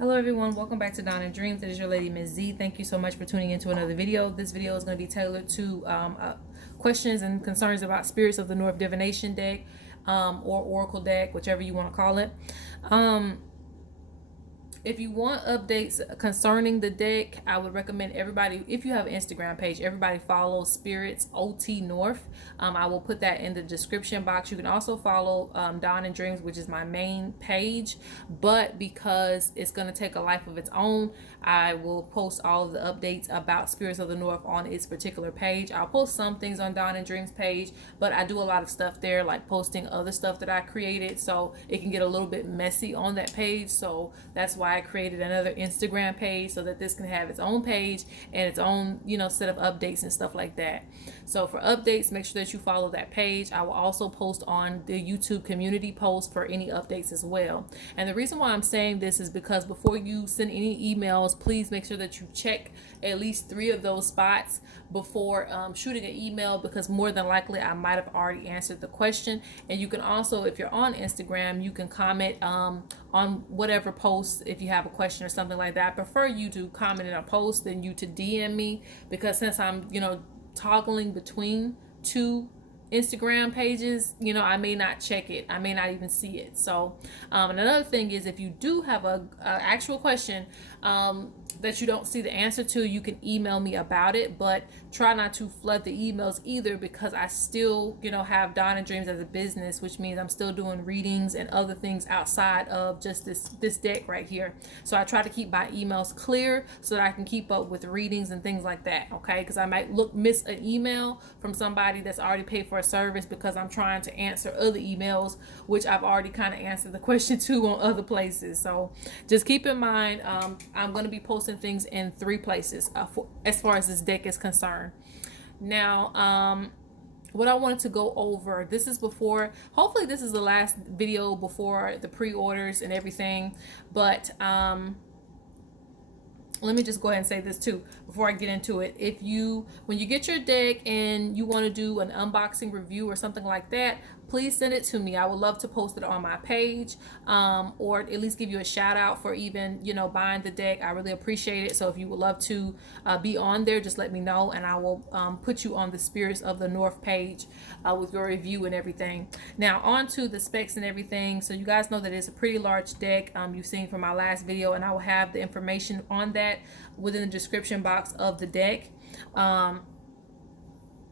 Hello everyone, welcome back to Dawn and Dreams. It is your lady Ms. Z. Thank you so much for tuning into another video. This video is going to be tailored to questions and concerns about Spirits of the North Divination deck or Oracle deck, whichever you want to call it. If you want updates concerning the deck, I would recommend everybody, if you have an Instagram page, everybody follow Spirits OT North. I will put that in the description box. You can also follow Dawn and Dreams, which is my main page, but because it's going to take a life of its own, I will post all of the updates about Spirits of the North on its particular page. I'll post some things on Dawn and Dreams page, but I do a lot of stuff there, like posting other stuff that I created, so it can get a little bit messy on that page. So that's why I created another Instagram page, so that this can have its own page and its own, set of updates and stuff like that. So for updates, make sure that you follow that page. I will also post on the YouTube community post for any updates as well. And the reason why I'm saying this is because before you send any emails, please make sure that you check at least 3 of those spots before shooting an email, because more than likely I might have already answered the question. And you can also, if you're on Instagram, you can comment on whatever post if you have a question or something like that. I prefer you to comment in a post than you to DM me, because since I'm toggling between 2 Instagram pages, I may not check it, I may not even see it. So another thing is, if you do have a actual question that you don't see the answer to, you can email me about it, but try not to flood the emails either, because I still have Dawn and Dreams as a business, which means I'm still doing readings and other things outside of just this deck right here. So I try to keep my emails clear so that I can keep up with readings and things like that, okay? Because I might miss an email from somebody that's already paid for a service, because I'm trying to answer other emails which I've already kind of answered the question to on other places. So just keep in mind, I'm going to be posting things in 3 places as far as this deck is concerned. Now, what I wanted to go over, this is before, hopefully this is the last video before the pre-orders and everything, but let me just go ahead and say this too before I get into it. When you get your deck and you want to do an unboxing review or something like that, please send it to me. I would love to post it on my page, or at least give you a shout out for even buying the deck. I really appreciate it. So if you would love to be on there, just let me know, and I will put you on the Spirits of the North page with your review and everything. Now on to the specs and everything. So you guys know that it's a pretty large deck, you've seen from my last video, and I will have the information on that within the description box of the deck.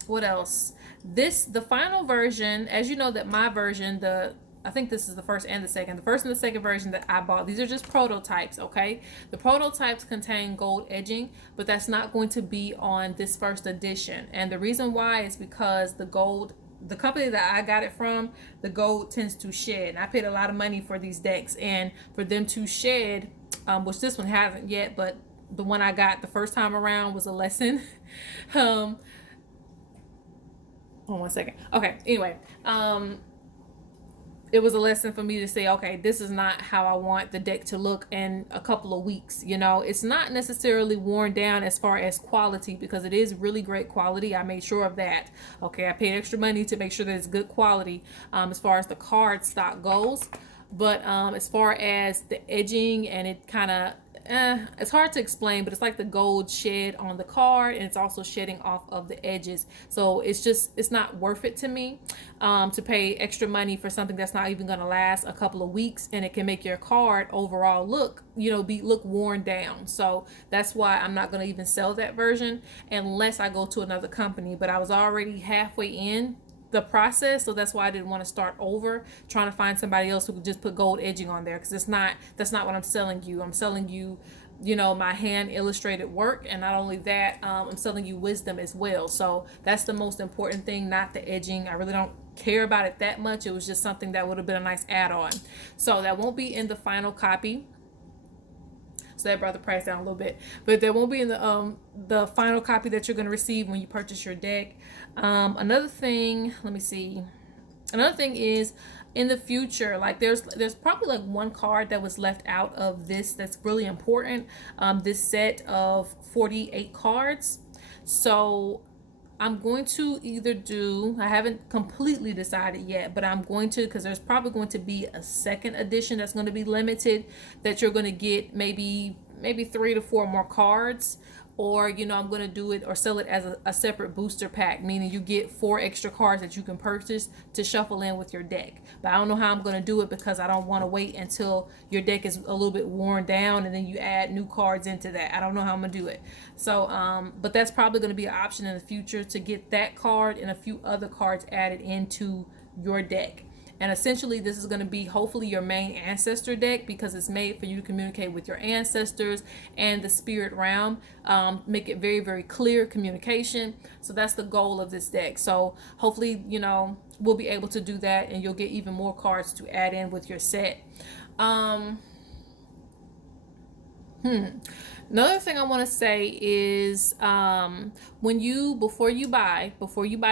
What else? The final version, as you know, that my version, I think this is the first and the second. The first and the second version that I bought, these are just prototypes, okay? The prototypes contain gold edging, but that's not going to be on this first edition. And the reason why is because the company that I got it from, the gold tends to shed. And I paid a lot of money for these decks, and for them to shed, which this one hasn't yet, but the one I got the first time around was a lesson. Hold on one second. Okay, anyway, it was a lesson for me to say, okay, this is not how I want the deck to look in a couple of weeks. It's not necessarily worn down as far as quality, because it is really great quality. I made sure of that. Okay, I paid extra money to make sure that it's good quality as far as the card stock goes. But as far as the edging, and it kind of it's hard to explain, but it's like the gold shed on the card, and it's also shedding off of the edges. So it's not worth it to me to pay extra money for something that's not even going to last a couple of weeks, and it can make your card overall look worn down. So that's why I'm not going to even sell that version unless I go to another company. But I was already halfway in the process, so that's why I didn't want to start over trying to find somebody else who could just put gold edging on there, because that's not what I'm selling you. I'm selling you my hand illustrated work, and not only that, I'm selling you wisdom as well. So that's the most important thing, not the edging. I really don't care about it that much. It was just something that would have been a nice add-on. So that won't be in the final copy. So that brought the price down a little bit, but there won't be in the final copy that you're going to receive when you purchase your deck. Another thing, let me see. Another thing is, in the future, like there's probably like 1 card that was left out of this that's really important. This set of 48 cards. So I'm going to either do, I haven't completely decided yet, but I'm going to, because there's probably going to be a second edition that's going to be limited, that you're going to get maybe 3 to 4 more cards, or I'm going to do it or sell it as a separate booster pack, meaning you get 4 extra cards that you can purchase to shuffle in with your deck. But I don't know how I'm going to do it, because I don't want to wait until your deck is a little bit worn down and then you add new cards into that. I don't know how I'm going to do it. So but that's probably going to be an option in the future, to get that card and a few other cards added into your deck. And essentially, this is going to be hopefully your main ancestor deck, because it's made for you to communicate with your ancestors and the spirit realm. Make it very, very clear communication. So that's the goal of this deck. So hopefully, we'll be able to do that, and you'll get even more cards to add in with your set. Another thing I want to say is, before you buy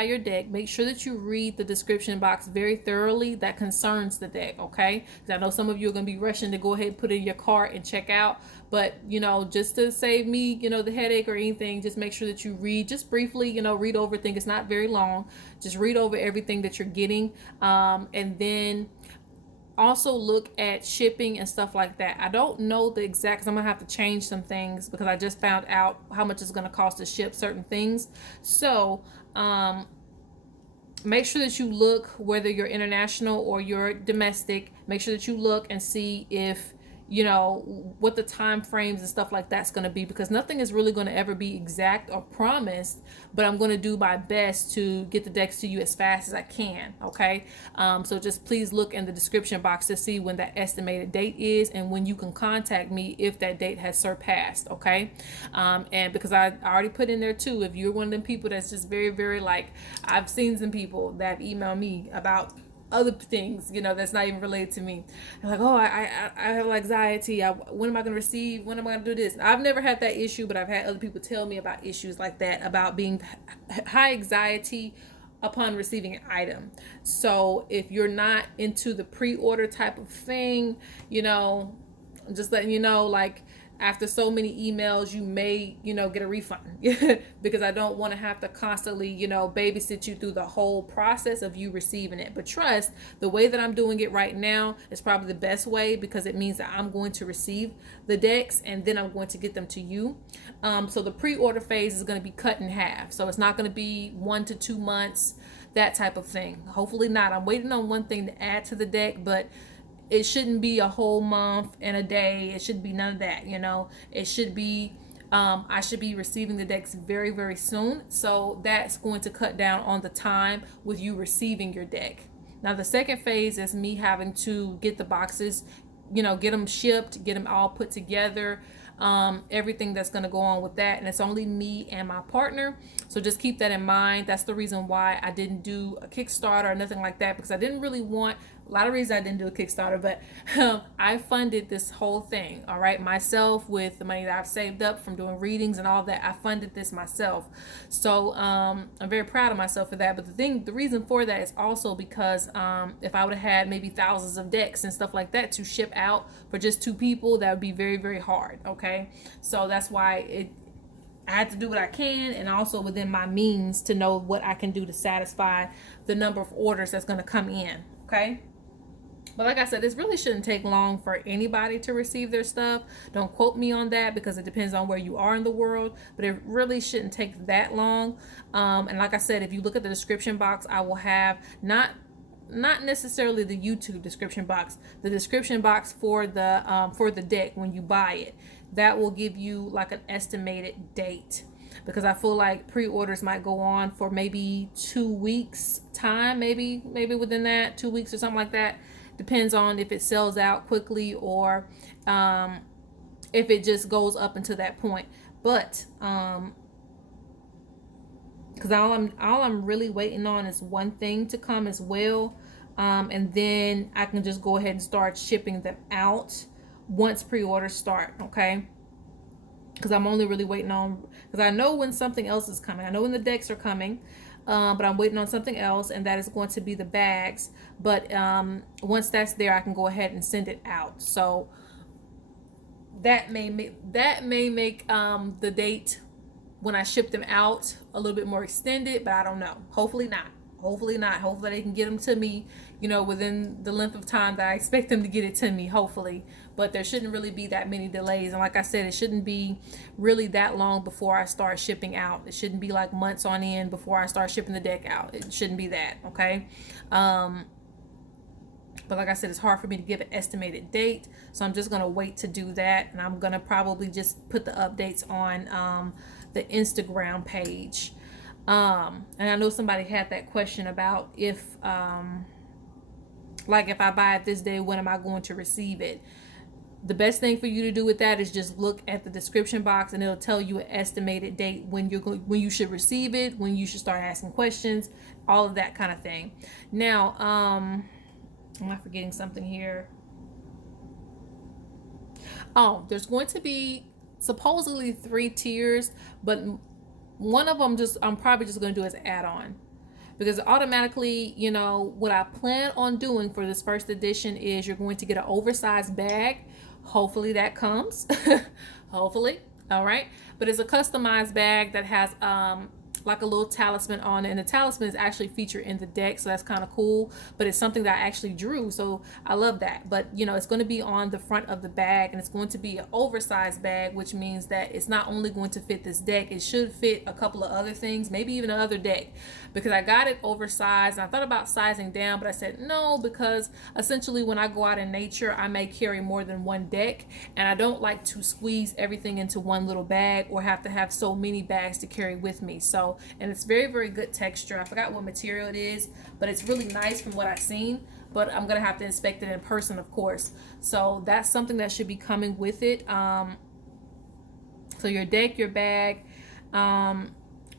your deck, make sure that you read the description box very thoroughly that concerns the deck, okay? Because I know some of you are going to be rushing to go ahead and put in your cart and check out, but just to save me the headache or anything, just make sure that you read just briefly, read over everything. It's not very long. Just read over everything that you're getting, and then also look at shipping and stuff like that. I don't know the exact, because I'm gonna have to change some things, because I just found out how much it's gonna cost to ship certain things. So make sure that you look, whether you're international or you're domestic, make sure that you look and see if what the time frames and stuff like that's going to be, because nothing is really going to ever be exact or promised, but I'm going to do my best to get the decks to you as fast as I can. Okay. So just please look in the description box to see when that estimated date is, and when you can contact me if that date has surpassed. Okay. And because I already put in there too, if you're one of them people that's just very, very, like, I've seen some people that email me about other things, that's not even related to me. I'm like, oh, I have anxiety. When am I going to receive? When am I going to do this? I've never had that issue, but I've had other people tell me about issues like that, about being high anxiety upon receiving an item. So if you're not into the pre-order type of thing, I'm just letting you know, like, after so many emails, you may, get a refund because I don't want to have to constantly, babysit you through the whole process of you receiving it. But trust, the way that I'm doing it right now is probably the best way, because it means that I'm going to receive the decks and then I'm going to get them to you. So the pre-order phase is going to be cut in half. So it's not going to be 1 to 2 months, that type of thing. Hopefully not. I'm waiting on one thing to add to the deck, but it shouldn't be a whole month and a day. It should be none of that, It should be, I should be receiving the decks very, very soon. So that's going to cut down on the time with you receiving your deck. Now, the second phase is me having to get the boxes, get them shipped, get them all put together, everything that's going to go on with that. And it's only me and my partner. So just keep that in mind. That's the reason why I didn't do a Kickstarter or nothing like that, because I didn't really want, a lot of reasons I didn't do a Kickstarter, but I funded this whole thing, all right, myself, with the money that I've saved up from doing readings and all that. I funded this myself. So I'm very proud of myself for that. But the reason for that is also because if I would have had maybe thousands of decks and stuff like that to ship out for just 2 people, that would be very, very hard. Okay. So that's why I had to do what I can, and also within my means to know what I can do to satisfy the number of orders that's going to come in. Okay. But like I said, this really shouldn't take long for anybody to receive their stuff. Don't quote me on that, because it depends on where you are in the world, but it really shouldn't take that long. And like I said, if you look at the description box, I will have not necessarily the YouTube description box, the description box for the deck when you buy it. That will give you like an estimated date, because I feel like pre-orders might go on for maybe 2 weeks time, maybe within that 2 weeks or something like that. Depends on if it sells out quickly or if it just goes up until that point. But because all I'm really waiting on is one thing to come as well, and then I can just go ahead and start shipping them out once pre-orders start. Okay. Because I'm only really waiting on, because I know when something else is coming. I know when the decks are coming, but I'm waiting on something else, and that is going to be the bags. But once that's there, I can go ahead and send it out. So that may make the date when I ship them out a little bit more extended, but I don't know. Hopefully not. Hopefully not. Hopefully they can get them to me, within the length of time that I expect them to get it to me, hopefully. But there shouldn't really be that many delays. And like I said, it shouldn't be really that long before I start shipping out. It shouldn't be like months on end before I start shipping the deck out. It shouldn't be that, okay? But like I said, it's hard for me to give an estimated date. So I'm just going to wait to do that. And I'm going to probably just put the updates on the Instagram page. And I know somebody had that question about if if I buy it this day, when am I going to receive it? The best thing for you to do with that is just look at the description box, and it'll tell you an estimated date when when you should receive it, when you should start asking questions, all of that kind of thing. Now, am I forgetting something here? Oh, there's going to be supposedly 3 tiers, but one of them I'm probably just going to do as an add-on, because automatically, what I plan on doing for this first edition is you're going to get an oversized bag. Hopefully that comes. Hopefully. All right. But it's a customized bag that has like a little talisman on it, and the talisman is actually featured in the deck, so that's kind of cool. But it's something that I actually drew, so I love that. But it's going to be on the front of the bag, and it's going to be an oversized bag, which means that it's not only going to fit this deck, it should fit a couple of other things, maybe even another deck, because I got it oversized. And I thought about sizing down, but I said no, because essentially when I go out in nature, I may carry more than one deck, and I don't like to squeeze everything into one little bag or have to have so many bags to carry with me. So, and it's very, very good texture. I forgot what material it is, but it's really nice from what I've seen. But I'm gonna have to inspect it in person, of course. So that's something that should be coming with it. So your deck, your bag, and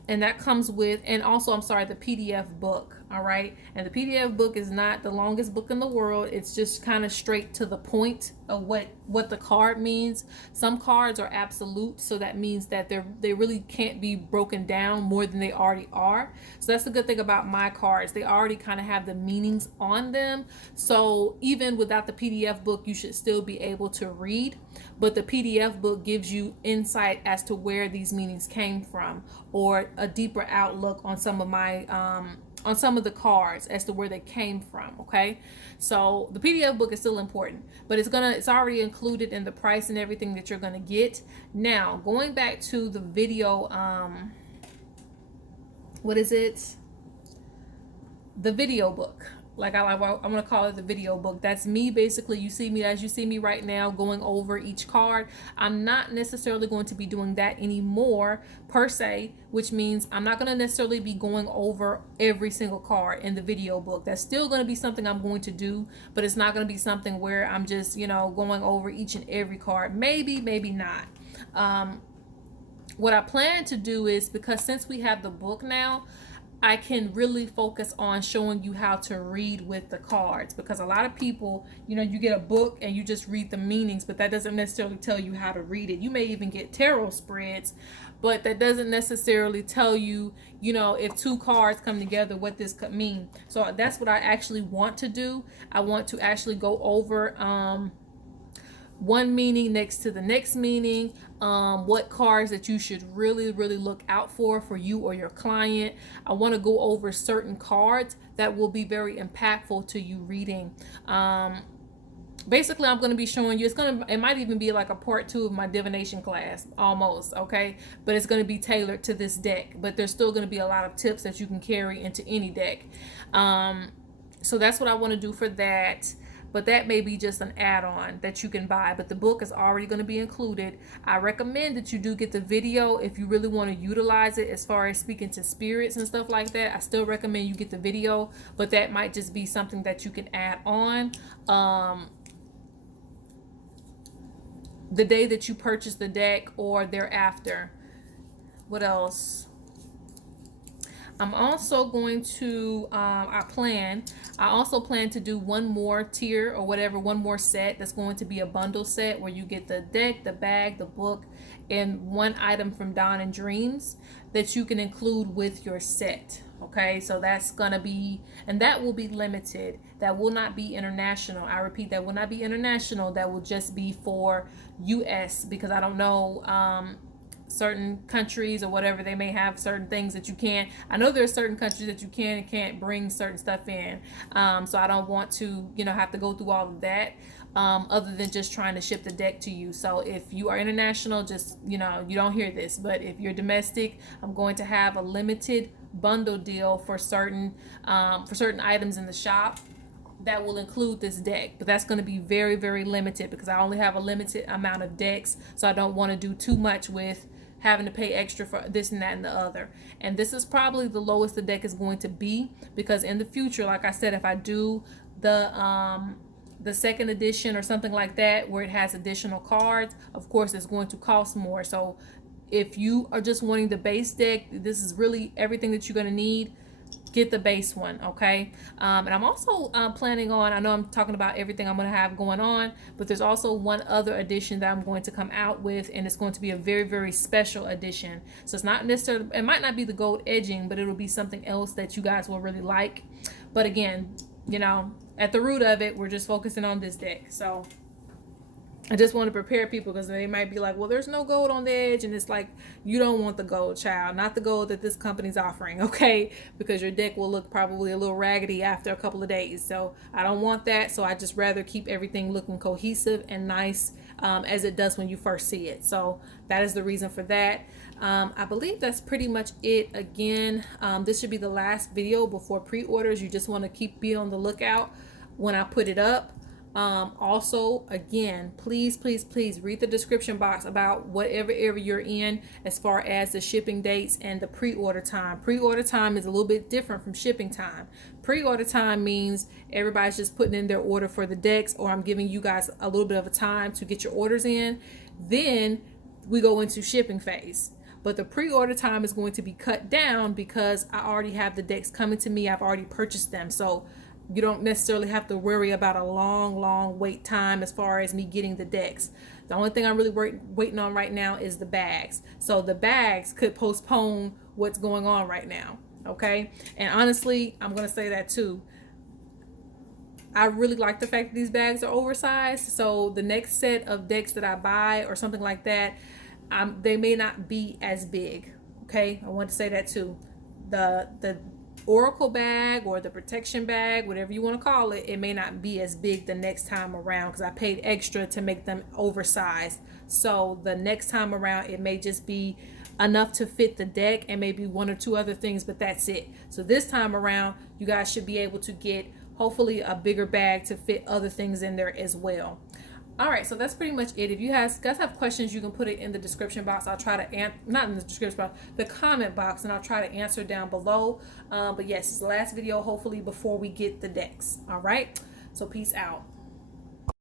that comes with, and also, I'm sorry, the PDF book. All right. And the PDF book is not the longest book in the world. It's just kind of straight to the point of what the card means. Some cards are absolute, so that means that they really can't be broken down more than they already are. So that's the good thing about my cards. They already kind of have the meanings on them. So even without the PDF book, you should still be able to read. But the PDF book gives you insight as to where these meanings came from, or a deeper outlook on some of my on some of the cards as to where they came from. Okay, so the PDF book is still important, but it's already included in the price and everything that you're gonna get. Now, going back to the video, what is it? The video book. Like I'm gonna call it the video book. That's me basically. You see me right now going over each card. I'm not necessarily going to be doing that anymore per se, which means I'm not gonna necessarily be going over every single card in the video book. That's still gonna be something I'm going to do, but it's not gonna be something where I'm just going over each and every card. Maybe not. What I plan to do is, because since we have the book now, I can really focus on showing you how to read with the cards, because a lot of people, you get a book and you just read the meanings, but that doesn't necessarily tell you how to read it. You may even get tarot spreads, but that doesn't necessarily tell you, if 2 cards come together, what this could mean. So that's what I actually want to do. I want to actually go over one meaning next to the next meaning, what cards that you should really look out for you or your client. I want to go over certain cards that will be very impactful to you reading. Basically, I'm going to be showing you, it might even be like a part 2 of my divination class almost, okay? But it's going to be tailored to this deck, but there's still going to be a lot of tips that you can carry into any deck. So that's what I want to do for that. But that may be just an add-on that you can buy, but the book is already going to be included. I recommend that you do get the video if you really want to utilize it as far as speaking to spirits and stuff like that. I still recommend you get the video, but that might just be something that you can add on the day that you purchase the deck or thereafter. What else? I'm also going to, I also plan to do one more tier or whatever, one more set that's going to be a bundle set where you get the deck, the bag, the book, and one item from Dawn and Dreams that you can include with your set. Okay, so that's going to be, and that will be limited. That will not be international. I repeat, that will not be international. That will just be for US, because I don't know, certain countries or whatever, they may have certain things that you can't. I know there's certain countries that you can and can't bring certain stuff in. So I don't want to, have to go through all of that. Other than just trying to ship the deck to you. So if you are international, just, you don't hear this, but if you're domestic, I'm going to have a limited bundle deal for certain items in the shop that will include this deck, but that's going to be very, very limited because I only have a limited amount of decks, so I don't want to do too much with having to pay extra for this and that and the other. And this is probably the lowest the deck is going to be, because in the future, like I said, if I do the second edition or something like that where it has additional cards, of course it's going to cost more. So if you are just wanting the base deck, this is really everything that you're going to need. Get the base one, okay? And I'm also planning on, I know I'm talking about everything I'm going to have going on, but there's also one other edition that I'm going to come out with, and it's going to be a very, very special edition. So it's not necessarily, it might not be the gold edging, but it'll be something else that you guys will really like. But again, at the root of it, we're just focusing on this deck. So I just want to prepare people, because they might be like, well, there's no gold on the edge. And it's like, you don't want the gold, child. Not the gold that this company's offering, okay? Because your deck will look probably a little raggedy after a couple of days. So I don't want that. So I just rather keep everything looking cohesive and nice as it does when you first see it. So that is the reason for that. I believe that's pretty much it. Again, this should be the last video before pre-orders. You just want to be on the lookout when I put it up. Also, again, please read the description box about whatever area you're in as far as the shipping dates and the pre-order time. Pre-order time is a little bit different from shipping time. Pre-order time means everybody's just putting in their order for the decks, or I'm giving you guys a little bit of a time to get your orders in. Then we go into shipping phase. But the pre-order time is going to be cut down because I already have the decks coming to me. I've already purchased them. So you don't necessarily have to worry about a long wait time as far as me getting the decks. The only thing I'm really waiting on right now is the bags. So the bags could postpone what's going on right now, okay? And honestly, I'm going to say that too. I really like the fact that these bags are oversized. So the next set of decks that I buy or something like that, they may not be as big, okay? I want to say that too. The Oracle bag or the protection bag, whatever you want to call it, it may not be as big the next time around because I paid extra to make them oversized. So the next time around, it may just be enough to fit the deck and maybe one or two other things, but that's it. So this time around, you guys should be able to get hopefully a bigger bag to fit other things in there as well. All right, so that's pretty much it. If you guys have questions, you can put it in the description box. I'll try to not in the description box, the comment box, and I'll try to answer down below. But yes, it's the last video, hopefully before we get the decks. All right, so peace out.